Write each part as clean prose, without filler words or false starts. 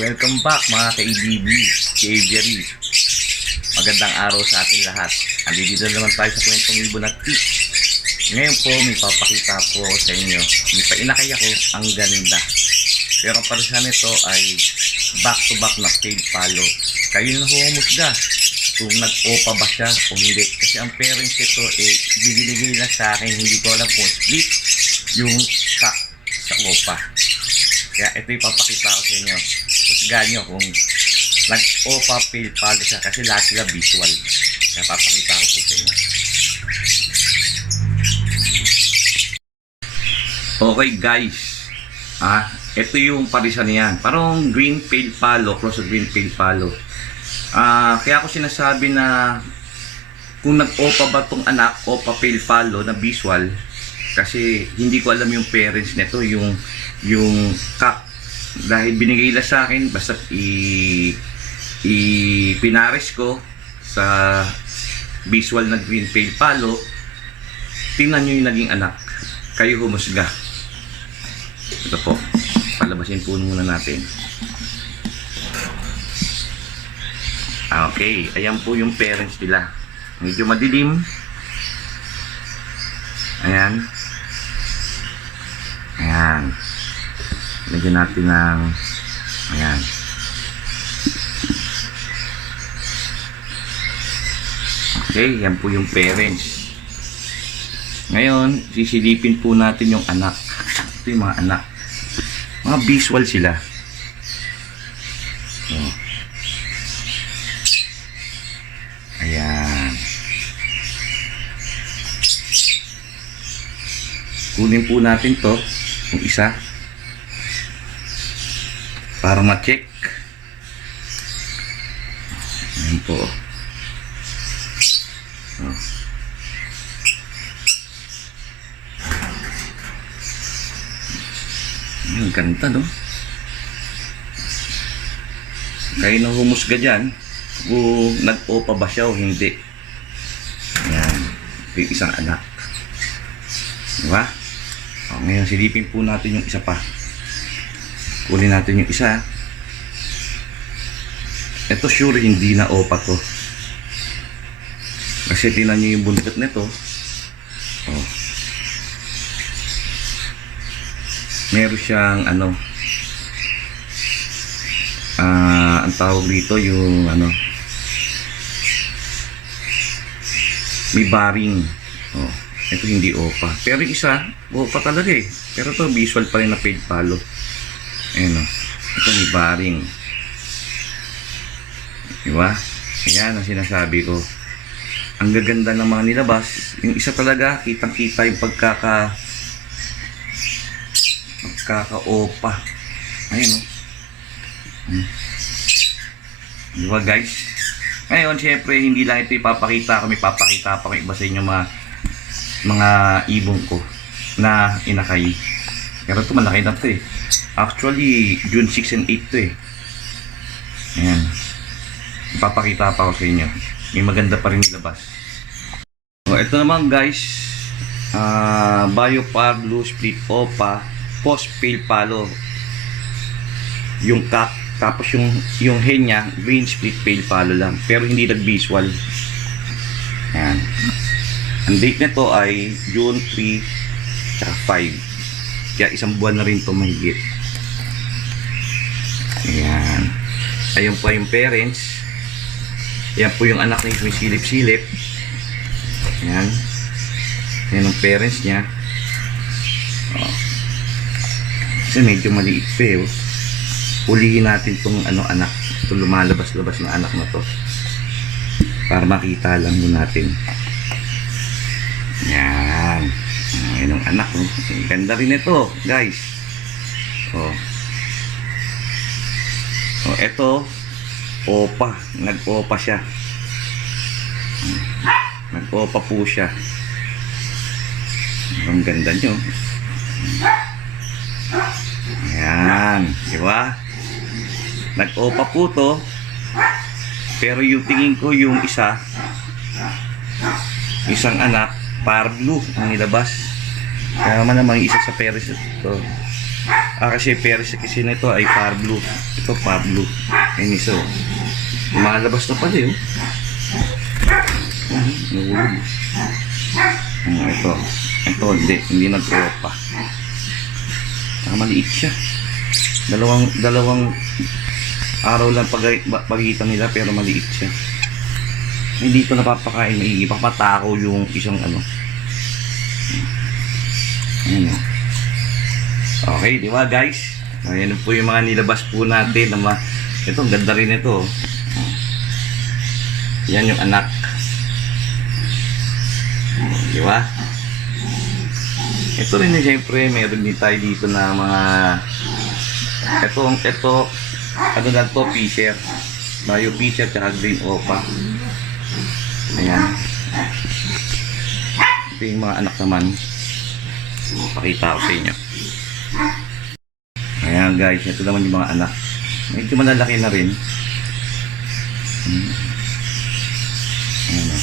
Welcome back mga ka-ABB, ka-Aviary. Magandang araw sa ating lahat. Andito naman tayo sa kwentong ibon at tip. Ngayon po may papakita po sa inyo. May painakay ako, ang ganda. Pero ang parusa nito ay back to back na tail follow. Kayo na humusga kung nag-opa ba siya o hindi. Kasi ang parents ito binigay na sa akin. Hindi ko alam kung split yung cock sa opa. Kaya ito yung papakita ko sa inyo. Husgahan nyo kung nag-opa tail follow siya kasi lahat sila visual. Kaya papakita ko po sa inyo. Okay guys, ito yung parisa niyan. Parang green pale follow, cross green pale follow. Kaya ako sinasabi na kung nag-opa ba tong anak, opa pale follow na visual, kasi hindi ko alam yung parents nito, yung cock. Dahil binigay na sa akin, basta pinares ko sa visual na green pale follow. Tingnan nyo yung naging anak. Kayo humusga. Ito po, palabasin po muna natin. Okay, ayan po yung parents nila. Medyo madilim. Ayan. Ayan. Lagyan natin ng ayan. Okay, yan po yung parents. Ngayon, sisilipin po natin yung anak. Ito yung mga anak. Mga visual sila. Oh. Ayan. Kunin po natin to, yung isa. Para ma-check. Ayan po. Oh. Ang ganda, no? Kayo na humusga dyan kung nag-opa ba siya o hindi. Ayan. Ito yung isang anak. Diba? O, ngayon silipin po natin yung isa pa. Kunin natin yung isa. Ito sure hindi na opa to. Kasi tinan nyo yung buntot nito. Oh. Meron siyang ano, ang tawag dito yung ano, may baring. Oh, ito hindi opa. Pero yung isa, opa talaga eh. Pero to visual pa rin na paid follow. Ayan o, ito may baring. Diba? Ayan ang sinasabi ko. Ang gaganda ng mga nilabas. Yung isa talaga, kitang kita yung pagkaka-opa. Ayan o. Diba guys? Ngayon syempre hindi lang ito ipapakita ko, may papakita pa ko iba sa inyo mga ibong ko na inakay. Pero ito malaki na ito eh. Actually June 6 and 8 to eh. Ayan. Ipapakita pa ko sa inyo. May maganda pa rin nilabas. So ito naman guys, Biopar Blue Split Opa Post Pale Follow. Yung cock, tapos yung hen niya green split pale follow lang, pero hindi nag-visual. Ayan. Ang date nito ay June 3 tsaka 5. Kaya isang buwan na rin ito mahigit. Ayan. Ayun po yung parents. Ayan po yung anak niya, may silip-silip. Ayan. Ayan ang parents niya. Oh. Kasi medyo maliit pa eh. Hulihin natin itong anak. Itong lumalabas-labas na anak na to. Para makita lang mo natin. Yan. Ayan ang anak. Oh. Ganda rin ito guys. Oh. Oh, ito opa. Nag-opa siya. Nag-opa po siya. Ang ganda nyo. Ayan, diba? Nag-opa po to. Pero yung tingin ko yung isang anak, par blue ang nilabas. Kaya naman yung isa sa parents ito. Kasi Persian kasi nito ay Parblu. Ito Parblu. Ayun isa. Lumalabas na pala yun. Nahulog. Ito. Ito hindi nag-opa. Maliit siya. Dalawang araw lang pagitan nila pero maliit siya. Hindi ito napapakain maigi. Papatakaw yung isang ano. Ayan. Okay, di ba guys? Ayan po yung mga nilabas po natin. Ito, ang ganda rin ito. Yan yung anak. Di ba? Ito rin siyempre, meron din tayo dito na mga ito, ano lang to, Fisher. Mayo Fisher tsaka Green Opa. Ayan. Ito yung mga anak naman. Pakita ko sa inyo. Ayan guys, ito naman yung mga anak. Medyo malalaki na rin. Ayan o.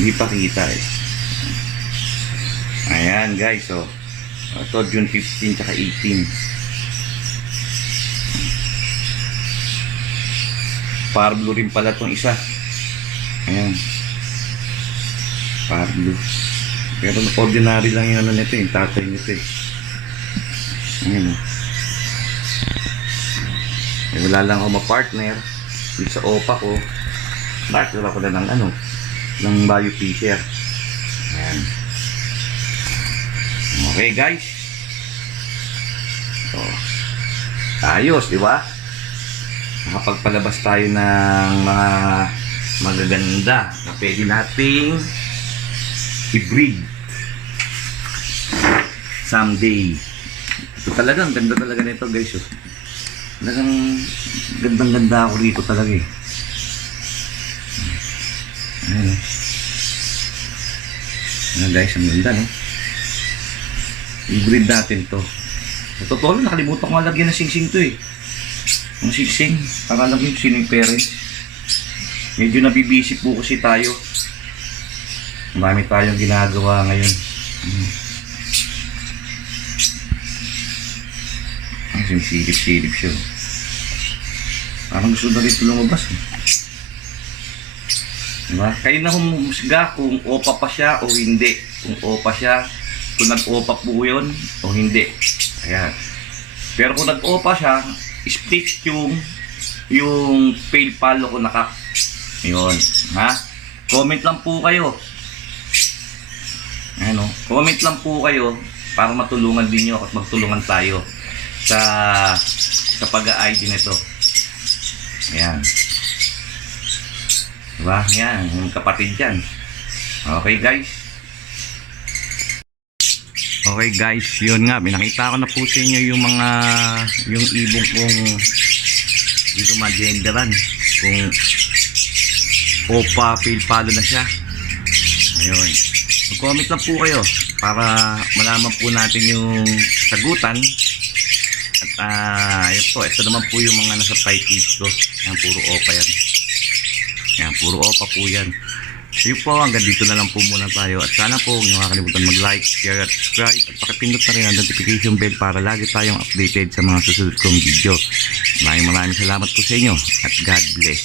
Hindi pa kita eh. Ayan guys, so ito June 15 tsaka 18. Parblu rin pala itong isa. Ayan. Parblu. Pero ordinary lang yung ano nito, yung tatay nito eh. Ayan o. Eh, wala lang ako ma-partner dito sa opa ko. Bakit wala ko na ng ano, ng Mayo Fisher. Ayan. Okay guys. So, ayos, di ba? Nakapagpalabas tayo ng mga magaganda na pwede nating i-breed someday. Ito talaga, ang ganda talaga nito guys. Oh. Talagang gandang-ganda ako rito talaga eh. Ayan. Ayan guys, ang ganda no. I-breed natin to. Sa totoo lang, nakalimutan ko nga lagyan ng sing-sing to eh. Ang sing-sing, para alam yung sino yung parents. Medyo nabibisi po kasi tayo. Marami tayong ginagawa ngayon. Ang silip-silip siya. Parang gusto na rito lumabas eh. Diba? Kayo na humusga kung opa pa siya o hindi. Kung opa siya, kung nag-opa po yun o hindi. Ayan. Pero kung nag-opa siya, split yung pale palo ko naka. Yun. Ha? Comment lang po kayo. Ano? Comment lang po kayo para matulungan din nyo at magtulungan tayo sa pag-a-ID nito. Ayan. Diba? Yan. Yung kapatid dyan. Okay guys. Okay guys, yun nga, pinakita ko na po sa inyo yung ibong kong hindi ko ma-genderan kung opa, pale palo na siya. Ayun, mag-comment lang po kayo para malaman po natin yung sagutan. At ito naman po yung mga nasa package ko. Yan, puro opa yan. Yan, puro opa po yan. So yun po, hanggang dito na lang po muna tayo. At sana po huwag nyo kakalimutan mag-like, share at subscribe. At pakipindot na rin ang notification bell para lagi tayong updated sa mga susunod kong video. Maraming salamat po sa inyo. At God bless.